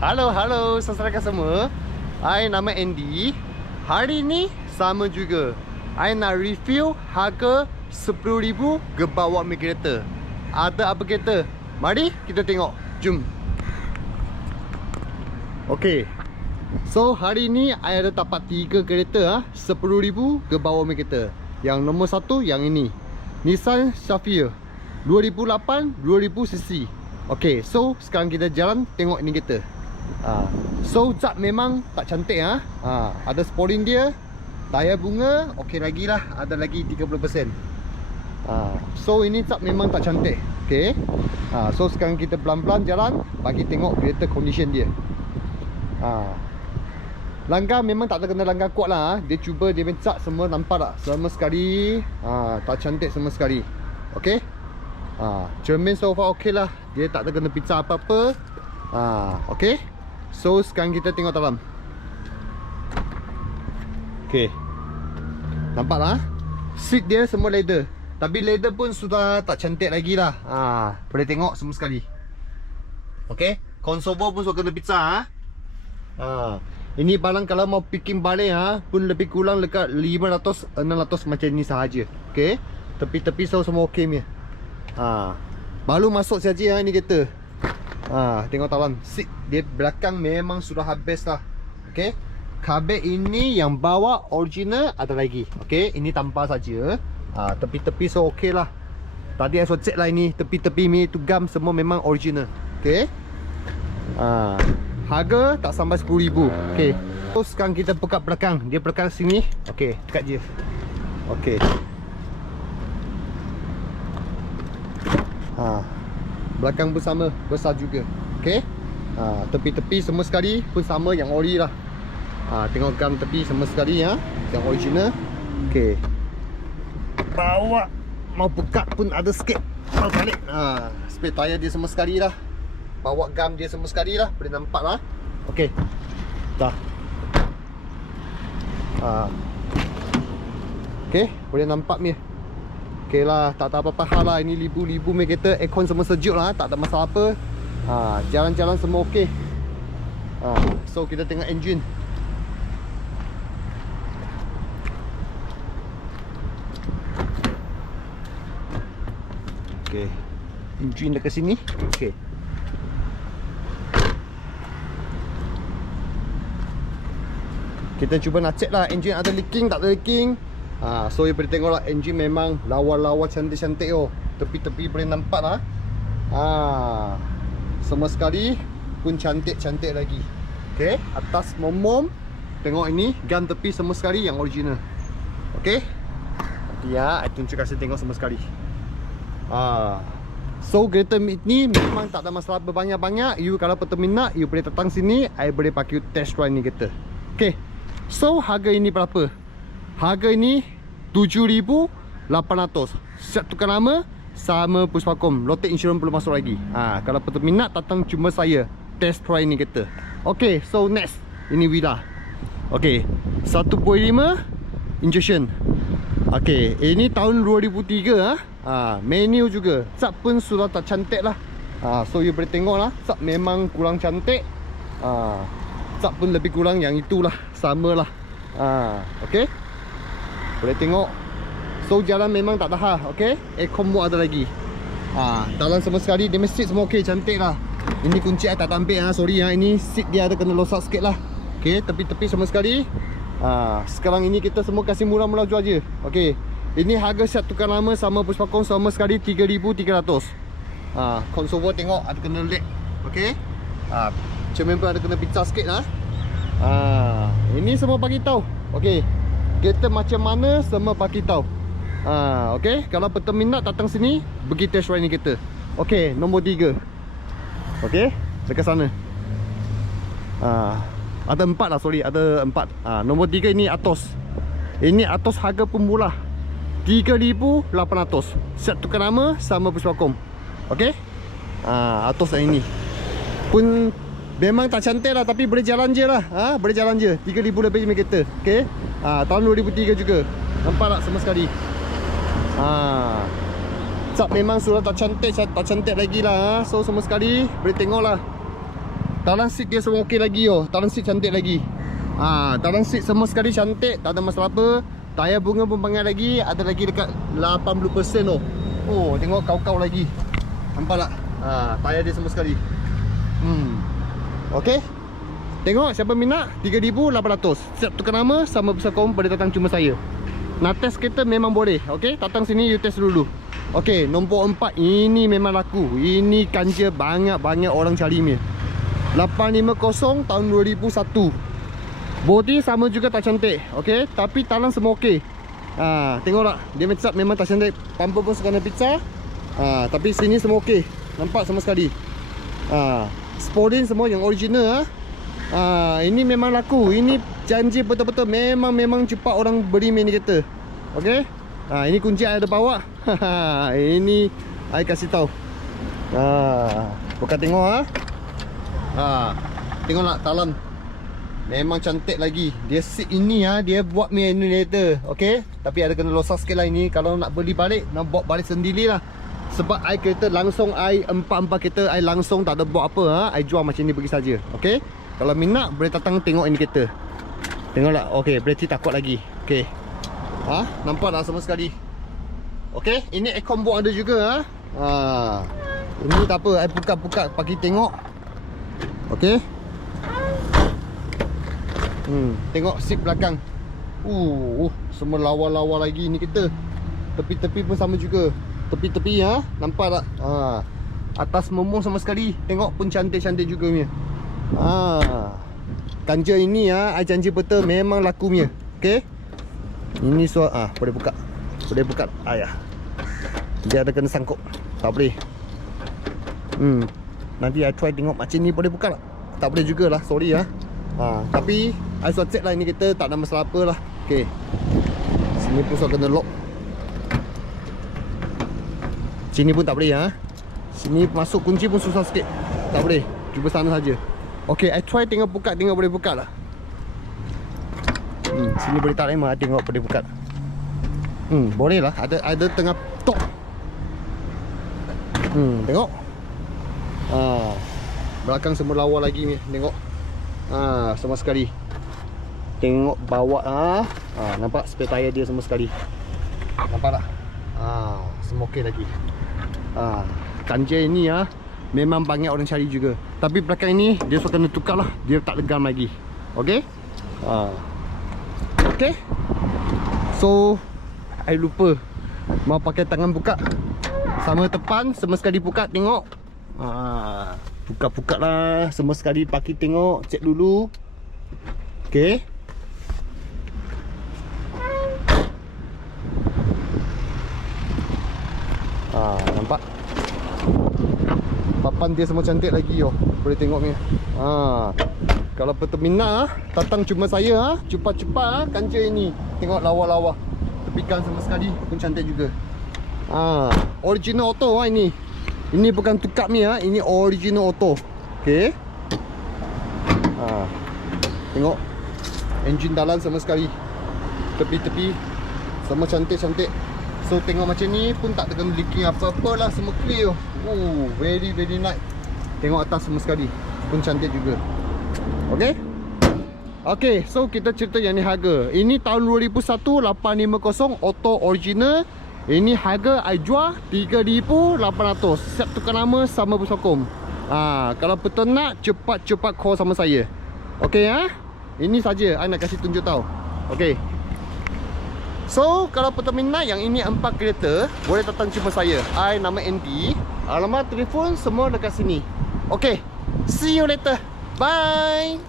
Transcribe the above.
Halo, halo saudara semua. I nama Andy. Hari ni sama juga. I nak review harga RM10,000 ke bawah mi kereta. Ada apa kereta? Mari kita tengok. Jom. Okay. So hari ni I ada dapat tiga kereta ah, RM10,000 ke bawah mi kereta. Yang nombor satu yang ini. Nissan Safira 2008 2000cc. Okay, so sekarang kita jalan tengok ini kereta. Ha. So zat memang tak cantik ah. Ha. Ada spoiling dia. Tayar bunga okey lagi lah. Ada lagi 30%. Ha. So ini zat memang tak cantik. Okay. Ha. So sekarang kita pelan-pelan jalan bagi tengok kereta condition dia. Ha. Langgar memang tak terkena langgar kuat lah ah. Dia cuba dia mencak semua nampak tak Sama sekali ha, Tak cantik sama sekali Okay ha, Cermin so far okay lah Dia tak terkena pizza apa-apa ha, Okay So sekarang kita tengok dalam Okay Nampak lah Seat dia semua leather Tapi leather pun sudah tak cantik lagi lah ha, Boleh tengok semua sekali Okay Consovo pun sudah kena pizza ha? Ha. Ini barang kalau mau picking balik ha pun lebih kurang dekat 500 600 macam ni sahaja. Okey. Tepi-tepi so semua okey ni. Ha. Baru masuk saja ha ni kereta. Ha, tengok talan. Seat dia belakang memang sudah habis lah. Okey. Kabel ini yang bawah original ada lagi. Okey, ini tanpa saja. Ha, tepi-tepi so okey lah. Tadi saya so check lah ini tepi-tepi ni tu gam semua memang original. Okey. Ha. Harga tak sampai RM10,000 Okay So sekarang kita buka belakang Dia belakang sini Okay dekat je Okay Belakang pun sama Besar juga Okay ha. Tepi-tepi semua sekali Pun sama yang ori lah ha. Tengok gam tepi semua sekali ya. Yang original Okay Bawa Mau buka pun ada sikit Mau balik ha. Spare tire dia semua sekali lah Bawa gam dia semua sekali lah Boleh nampak lah Okey Dah ha. Okey Boleh nampak ni Okey lah Tak ada apa-apa hal lah. Ini libu-libu ni kereta Aircon semua sejuk lah Tak ada masalah apa. Ha. Jalan-jalan semua okey. Ha. So kita tengok engine. Okey. Engine dekat sini. Okey. Kita cuba nak check lah engine ada leaking tak ada leaking ha, So you boleh tengok lah engine memang lawa-lawa cantik-cantik oh. Tepi-tepi boleh nampak lah. Ha, Semua sekali pun cantik-cantik lagi. Okay atas mom-mom Tengok ini gun tepi semua sekali yang original. Okay ya I tunjuk kasih tengok semua sekali. Ha. So kereta ni memang tak ada masalah berbanyak-banyak. You kalau peminat you boleh datang sini I boleh pakai test ride ni kereta. Okay So harga ini berapa? Harga ini 7800 Siap tukar nama Sama Puspakom. Lotte Insurance belum masuk lagi. Ha, Kalau peminat datang cuma saya. Test try ni kereta Okay so next. Ini Wida Okay 1.5 Injection. Okay Ini tahun 2003 ha? Ha, Menu juga. Sat pun sudah tak cantik lah. Ha, So you boleh tengok lah. Sat memang kurang cantik. Ha, Sat pun lebih kurang yang itulah. Sama lah. Ha, Okay Boleh tengok So jalan memang tak dah Okay Aircon pun ada lagi ha, Dalam semua sekali seat semua okay Cantik lah Ini kunci saya tak tampil ha. Sorry ha. Ini seat dia ada kena losak sikit lah Okay Tepi-tepi semua sekali ha, Sekarang ini kita semua kasih murah-murah jual je Okay Ini harga set tukar lama Sama Puspakong Sama sekali 3300 ha, Konsovo tengok Ada kena leg Okay ha, Cermin pun ada kena pecah sikit lah Ha, ini semua bagi tahu. Okey. Kereta macam mana semua bagi tahu. Ha, okey. Kalau peminat datang sini, pergi test ride ni kereta. Okey, nombor 3. Okey, dekat sana. Ha, ada empat lah, sorry, ada empat. Ha, nombor 3 ini Atos. Ini Atos harga pemula. 3800. Set tukar nama sama Puspakom. Okey? Ha, Atos yang ini. Pun Memang tak cantik lah tapi boleh jalan je lah ha? Boleh jalan je 3000 lebih je kereta Okay ha, Tahun 2003 juga Nampak tak sama sekali ha. Sat memang sudah tak cantik Tak cantik lagi lah ha? So semua sekali Boleh tengok lah Talang seat dia semua okey lagi oh. Talang seat cantik lagi. Ha, talang seat semua sekali cantik, tak ada masalah apa. Tayar bunga pun panggil lagi, ada lagi dekat 80% oh. Oh, tengok kau-kau lagi. Nampak tak? Ha, tayar dia semua sekali. Hmm. Okey. Tengok siapa minat 3800. Siap tukar nama sama besar kaum pada datang cuma saya. Nak test kereta memang boleh. Okey, datang sini you test dulu. Okey, nombor 4 ini memang laku. Ini kanja banyak-banyak orang cari ni. 850 tahun 2001. Body sama juga tak cantik. Okey, tapi talang semua okey. Ha, tengok tak? Dia macam memang tak cantik. Bumper pun sekena pizza. Ha, tapi sini semua okey. Nampak sama sekali. Ha, spoiling semua yang original ah. Ha, ini memang laku. Ini janji betul-betul memang memang cepat orang beli mini kereta. Okey? Ha, ini kunci ada bawa. ini saya kasih tahu. Ha, buka tengok ah. Ha, tengoklah talan. Memang cantik lagi. Dia seat ini ah, dia buat manual later. Okey? Tapi ada kena losak sikit lah ini. Kalau nak beli balik, nak bawa balik sendiri lah. Sebab I kereta langsung I empat-empat kereta I langsung tak ada buat apa ha. I jual macam ni pergi saja. Okey. Kalau minat boleh datang tengok kereta. Tengoklah. Okey, berarti takut lagi. Okey. Ha, nampak tak sama sekali. Okey, ini aircon box ada juga ha. Ha. Ini tak apa, I buka-buka pagi tengok. Okey. Hmm, tengok seat belakang. Uh, uh semua lawa-lawa lagi ni kita. Tepi-tepi pun sama juga. Tepi-tepi ha, nampak tak? Ha. Atas memung sama sekali. Tengok pun cantik-cantik juga punya. Ha. Kanja ini ha, I janji betul memang laku punya. Okey. Ini so ah, boleh buka. Boleh buka. Ayah. Dia ada kena sangkut. Tak boleh. Hmm. Nanti I try tengok macam ni boleh buka tak? Tak boleh jugalah. Sorry ah. Ha, tapi I sudah check lah ini kita tak ada masalah apa lah. Okey. Sini pun sudah kena lock. Sini pun tak boleh ha. Sini masuk kunci pun susah sikit. Tak boleh. Cuba sana saja. Okey, I try tengok buka tengok boleh buka lah. Hmm, sini boleh tak lama tengok boleh buka. Hmm, boleh lah. Ada ada tengah tok. Hmm, tengok. Ha. Belakang semua lawa lagi ni. Tengok. Ha, sama sekali. Tengok bawah ha. ha nampak spare tire dia semua sekali. Nampak tak? Ha, semua okey lagi. Ha, kanja ini ya memang banyak orang cari juga. Tapi belakang ini dia suka kena tukar lah. Dia tak legam lagi. Okey? Ha. Okey. So I lupa mau pakai tangan buka. Sama depan semua sekali buka tengok. Ha, buka-buka lah semua sekali pakai tengok, cek dulu. Okey. Ha, nampak? Papan dia semua cantik lagi yo. Boleh tengok ni. Ha. Kalau betul ah, datang cuma saya ah, cepat-cepat ah kancil ini. Tengok lawa-lawa. Tepikan semua sekali pun cantik juga. Ha, original auto ah ini. Ini bukan tukar ni ah, ini original auto. Okey. Ha. Tengok engine dalam sama sekali. Tepi-tepi semua cantik-cantik. So tengok macam ni pun tak terkena leaking apa-apa lah Semua clear. Oh very very nice. Tengok atas semua sekali. Pun cantik juga. Okay? Okay so kita cerita yang ni harga. Ini tahun 2001 850 auto original. Ini harga I jual 3800 Siap tukar nama sama bersokong ha, Kalau betul nak cepat-cepat call sama saya. Okay ha Ini saja. I nak kasih tunjuk tahu Okay So, kalau peminat yang ini empat kereta, boleh datang jumpa saya. I nama Andy. Alamat telefon semua dekat sini. Okay, see you later. Bye.